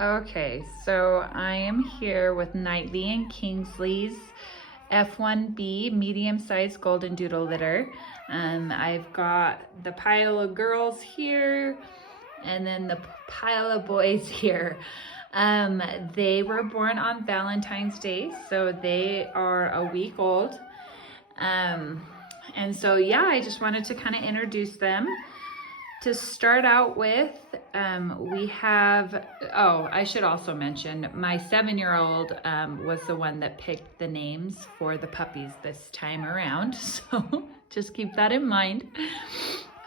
Okay, so I am here with Knightley and Kingsley's F1b medium-sized Goldendoodle litter. I've got the pile of girls here and then the pile of boys here. They were born on Valentine's Day, so they are a week old. And so yeah, I just wanted to kind of introduce them. To start out with, we have, oh, I should also mention, my 7-year-old was the one that picked the names for the puppies this time around, so just keep that in mind.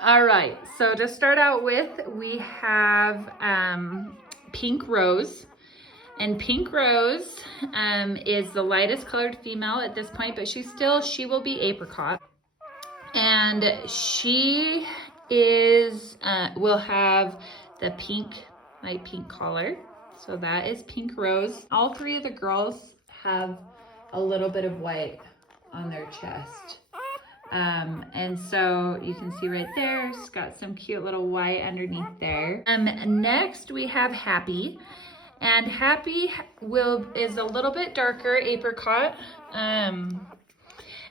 All right, so to start out with, we have Pink Rose. And Pink Rose is the lightest colored female at this point, but she will be apricot. And she will have the light pink collar. So that is Pink Rose. All three of the girls have a little bit of white on their chest. And so you can see right there, it's got some cute little white underneath there. Next we have Happy. And Happy is a little bit darker apricot.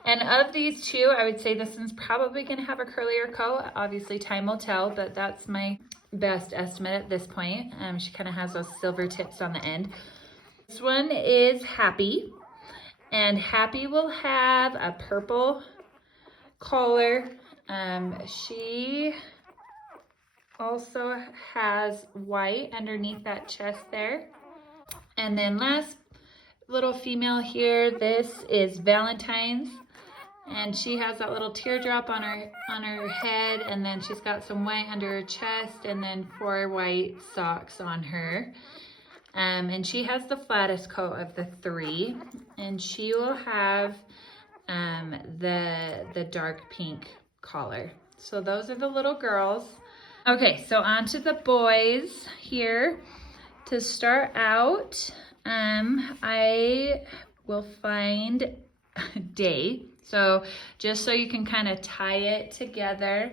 And of these two, I would say this one's probably gonna have a curlier coat. Obviously time will tell, but that's my best estimate at this point. She kind of has those silver tips on the end. This one is Happy. And Happy will have a purple collar. She also has white underneath that chest there. And then last little female here, this is Valentine's. And she has that little teardrop on her head, and then she's got some white under her chest, and then 4 white socks on her. And she has the flattest coat of the 3, and she will have the dark pink collar. So those are the little girls. Okay, so on to the boys here. To start out, I will find Day. So just so you can kind of tie it together,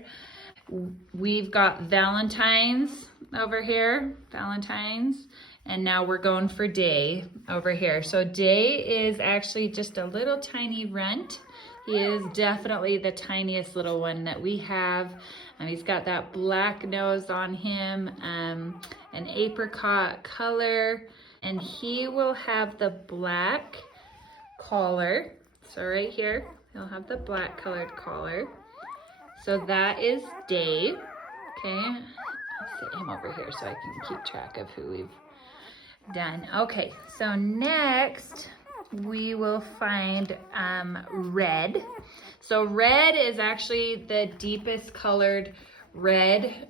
we've got Valentine's over here, Valentine's, and now we're going for Day over here. So Day is actually just a little tiny runt. He is definitely the tiniest little one that we have. He's got that black nose on him, an apricot color, and he will have the black collar. So right here, he'll have the black colored collar. So that is Day. Okay, I'll sit him over here so I can keep track of who we've done. Okay, so next we will find Red. So Red is actually the deepest colored red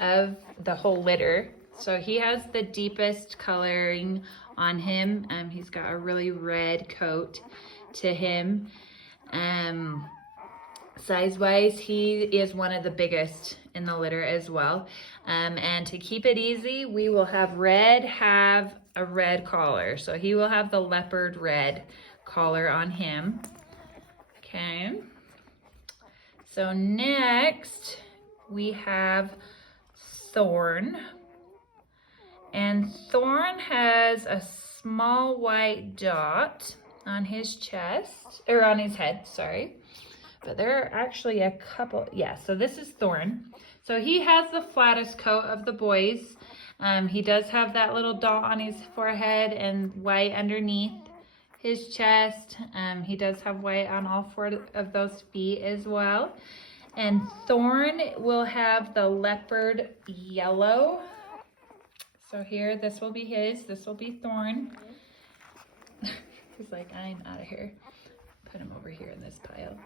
of the whole litter. So he has the deepest coloring on him. He's got a really red coat to him. Size wise, he is one of the biggest in the litter as well. And to keep it easy, we will have Red have a red collar. So he will have the leopard red collar on him. Okay. So next we have Thorn. And Thorn has a small white dot on his chest, or on his head, sorry. But there are actually a couple, yeah, so this is Thorn. So he has the flattest coat of the boys. He does have that little dot on his forehead and white underneath his chest. He does have white on all 4 of those feet as well. And Thorn will have the leopard yellow. So here, this will be his, this will be Thorn. He's like, I'm out of here. Put him over here in this pile.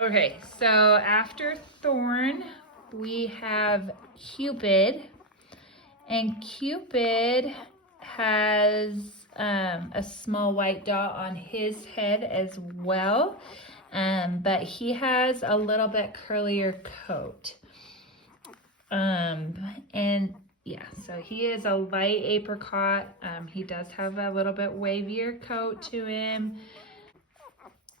Okay, so after Thorn, we have Cupid. And Cupid has a small white dot on his head as well. But he has a little bit curlier coat. And yeah, so he is a light apricot. He does have a little bit wavier coat to him.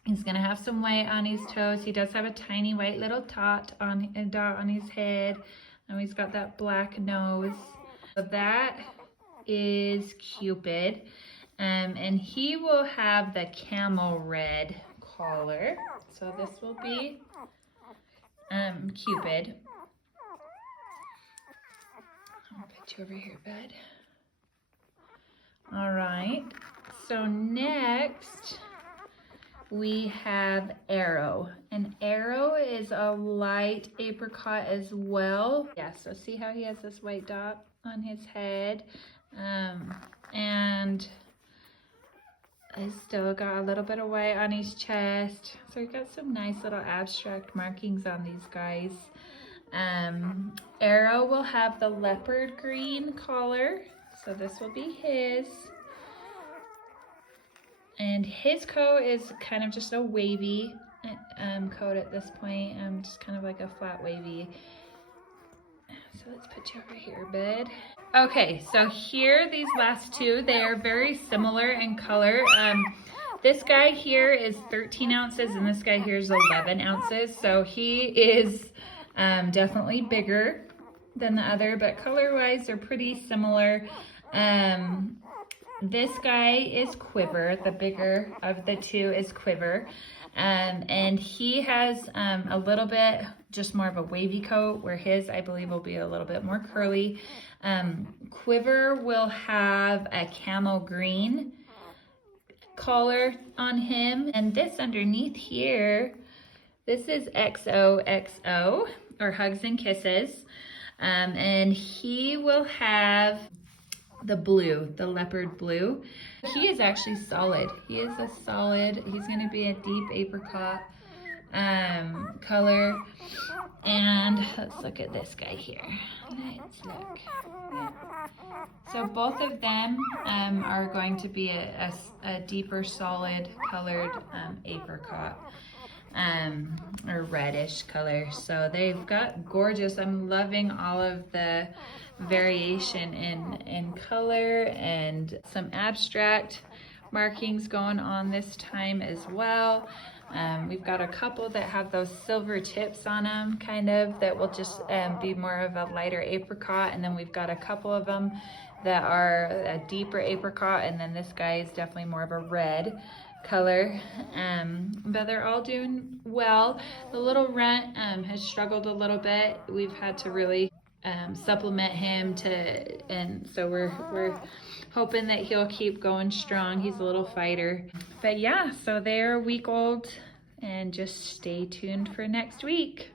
He's gonna have some white on his toes. He does have a tiny white little dot on his head. And he's got that black nose. So that is Cupid. And he will have the camel red collar. So this will be Cupid. I'll put you over here, bud. All right, so next we have Arrow. And Arrow is a light apricot as well. Yeah, so see how he has this white dot on his head? And he's still got a little bit of white on his chest. So we've got some nice little abstract markings on these guys. Arrow will have the leopard green collar. So this will be his. And his coat is kind of just a wavy coat at this point. Just kind of like a flat wavy. So let's put you over here, bud. Okay, so here, these last two, they are very similar in color. This guy here is 13 ounces and this guy here is 11 ounces. So he is definitely bigger than the other, but color-wise, they're pretty similar. This guy is Quiver. The bigger of the two is Quiver. And he has a little bit just more of a wavy coat, where his, I believe, will be a little bit more curly. Quiver will have a camel green collar on him. And this underneath here, this is XOXO, or Hugs and Kisses. And he will have the blue, the leopard blue. He is actually solid. He is a solid, he's gonna be a deep apricot color. And let's look at this guy here. Let's look. Yeah. So both of them are going to be a deeper solid colored apricot. Or reddish color. So they've got gorgeous, I'm loving all of the variation in color and some abstract markings going on this time as well. We've got a couple that have those silver tips on them, kind of, that will just be more of a lighter apricot. And then we've got a couple of them that are a deeper apricot. And then this guy is definitely more of a red color. But they're all doing well. The little runt has struggled a little bit. We've had to really supplement him and so we're hoping that he'll keep going strong. He's a little fighter. But yeah, so they're a week old, and just stay tuned for next week.